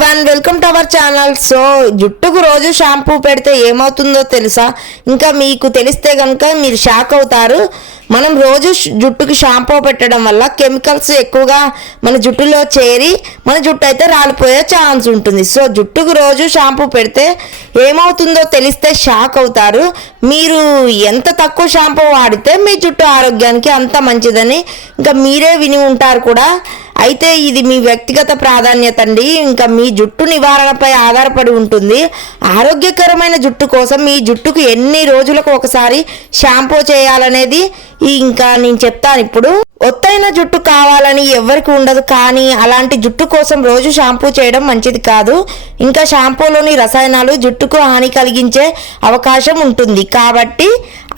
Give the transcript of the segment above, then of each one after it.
One welcome to our channel so జుట్టుకు రోజు shampoo పెడితే ఏమవుతుందో తెలుసా? ఇంకా మీకు తెలిస్తే కనుక మీరు షాక్ అవుతారు. మనం రోజు జుట్టుకు జుట్టుకి షాంపూ పెట్టడం వల్ల కెమికల్స్ ఎక్కువగా మన జుట్టులో చేరి మన జుట్టు అయితే రాలిపోయే ఛాన్స్ ఉంటుంది. సో జుట్టుకు రోజు షాంపూ పెడితే ఏమవుతుందో తెలిస్తే షాక్ అవుతారు. మీరు ఎంత తక్కువ షాంపూ వాడితే మీ జుట్టు ఆరోగ్యానికి అంత మంచిదని ఇంకా మీరే విని ఉంటారు కూడా. అయితే ఇది మీ వ్యక్తిగత ప్రాధాన్యత అండి. ఇంకా మీ జుట్టు నివారణపై ఆధారపడి ఉంటుంది. ఆరోగ్యకరమైన జుట్టు కోసం మీ జుట్టుకు ఎన్ని రోజులకు ఒకసారి షాంపూ చేయాలనేది ఇంకా నేను చెప్తాను ఇప్పుడు. ఒత్తైన జుట్టు కావాలని ఎవరికి ఉండదు కానీ అలాంటి జుట్టు కోసం రోజు షాంపూ చేయడం మంచిది కాదు. ఇంకా షాంపూలోని రసాయనాలు జుట్టుకు హాని కలిగించే అవకాశం ఉంటుంది. కాబట్టి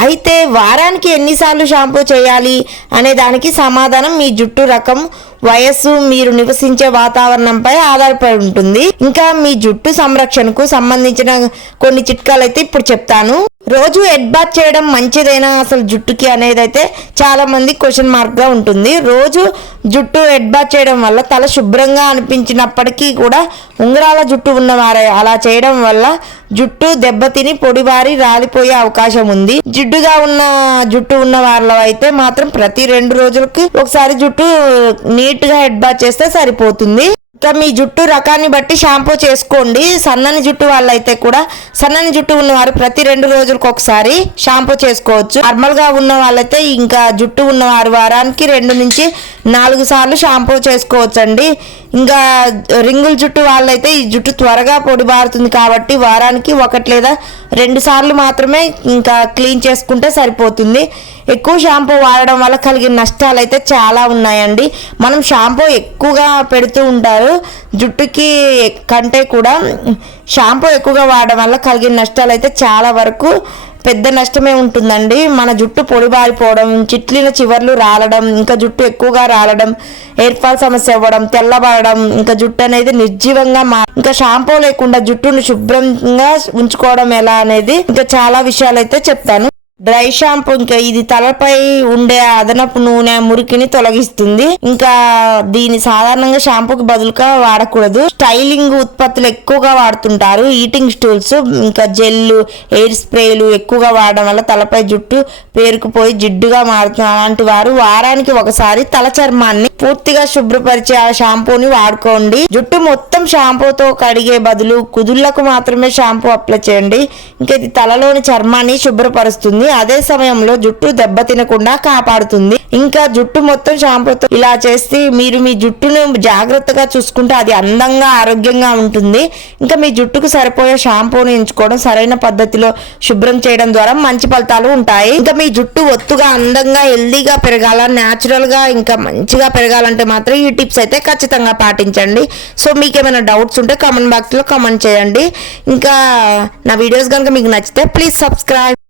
అయితే వారానికి ఎన్నిసార్లు షాంపూ చేయాలి అనే దానికి సమాధానం మీ జుట్టు రకం వయస్సు మీరు నివసించే వాతావరణంపై ఆధారపడి ఉంటుంది. ఇంకా మీ జుట్టు సంరక్షణకు సంబంధించిన కొన్ని చిట్కాలు అయితే ఇప్పుడు చెప్తాను. రోజు హెడ్ బాత్ చేయడం మంచిదేనా అసలు జుట్టుకి అనేది అయితే చాలా మంది క్వశ్చన్ మార్క్గా ఉంటుంది. రోజు జుట్టు హెడ్ బాత్ చేయడం వల్ల తల శుభ్రంగా అనిపించినప్పటికీ కూడా ఉంగరాల జుట్టు ఉన్నవారే. అలా చేయడం వల్ల జుట్టు దెబ్బతిని పొడిబారి రాలిపోయే అవకాశం ఉంది. జిడ్డుగా ఉన్న జుట్టు ఉన్న వాళ్ళలో అయితే మాత్రం ప్రతి రెండు రోజులకి ఒకసారి జుట్టు నీట్గా హెడ్ బాత్ చేస్తే సరిపోతుంది. ఇంకా మీ జుట్టు రకాన్ని బట్టి షాంపూ చేసుకోండి. సన్నని జుట్టు వాళ్ళైతే కూడా సన్నని జుట్టు ఉన్నవారు ప్రతి రెండు రోజులకు ఒకసారి షాంపూ చేసుకోవచ్చు. నార్మల్గా ఉన్న వాళ్ళైతే ఇంకా జుట్టు ఉన్నవారు వారానికి రెండు నుంచి నాలుగు సార్లు షాంపూ చేసుకోవచ్చు అండి ఇంకా రింగుల జుట్టు వాళ్ళైతే ఈ జుట్టు త్వరగా పొడిబారుతుంది కాబట్టి వారానికి ఒకటి లేదా రెండు సార్లు మాత్రమే ఇంకా క్లీన్ చేసుకుంటే సరిపోతుంది. ఎక్కువ షాంపూ వాడడం వల్ల కలిగిన నష్టాలు అయితే చాలా ఉన్నాయండి. మనం షాంపూ ఎక్కువగా పెడుతూ ఉంటారు. జుట్టుకి కంటే కూడా షాంపూ ఎక్కువగా వాడడం వల్ల కలిగిన నష్టాలు అయితే చాలా వరకు పెద్ద నష్టమే ఉంటుందండి. మన జుట్టు పొడిబారిపోవడం చిట్లిన చివర్లు రాలడం ఇంకా జుట్టు ఎక్కువగా రాలడం హెయిర్ ఫాల్ సమస్య అవ్వడం తెల్లబడడం ఇంకా జుట్టు అనేది నిర్జీవంగా మా ఇంకా షాంపూ లేకుండా జుట్టును శుభ్రంగా ఉంచుకోవడం ఎలా అనేది ఇంకా చాలా విషయాలు అయితే చెప్తాను. డ్రై షాంపూ ఇంకా ఇది తలపై ఉండే అదనపు నూనె మురికిని తొలగిస్తుంది. ఇంకా దీని సాధారణంగా షాంపూకి బదులుగా వాడకూడదు. స్టైలింగ్ ఉత్పత్తులు ఎక్కువగా వాడుతుంటారు. ఈటింగ్ స్టూల్స్ ఇంకా జెల్లు ఎయిర్ స్ప్రేలు ఎక్కువగా వాడడం వల్ల తలపై జుట్టు పేరుకుపోయి జిడ్డుగా మారుతుంది. అలాంటి వారు వారానికి ఒకసారి తల చర్మాన్ని పూర్తిగా శుభ్రపరిచే ఆ షాంపూని వాడుకోండి. జుట్టు మొత్తం షాంపూతో కడిగే బదులు కుదుళ్ళకు మాత్రమే షాంపూ అప్లై చేయండి. ఇంకా ఇది తలలోని చర్మాన్ని శుభ్రపరుస్తుంది. అదే సమయంలో జుట్టు దెబ్బ తినకుండా కాపాడుతుంది. ఇంకా జుట్టు మొత్తం షాంపూతో ఇలా చేస్తే మీరు మీ జుట్టును జాగ్రత్తగా చూసుకుంటే అది అందంగా ఆరోగ్యంగా ఉంటుంది. ఇంకా మీ జుట్టుకు సరిపోయే షాంపూని ఎంచుకోవడం సరైన పద్ధతిలో శుభ్రం చేయడం ద్వారా మంచి ఫలితాలు ఉంటాయి. ఇంకా మీ జుట్టు ఒత్తుగా అందంగా హెల్దీగా పెరగాల? న్యాచురల్గా ఇంకా మంచిగా పెరగాలంటే మాత్రం ఈ టిప్స్ అయితే ఖచ్చితంగా పాటించండి. సో మీకు ఏమైనా డౌట్స్ ఉంటే కామెంట్ బాక్స్లో కామెంట్ చేయండి. ఇంకా నా వీడియోస్ కనుక మీకు నచ్చితే ప్లీజ్ సబ్స్క్రైబ్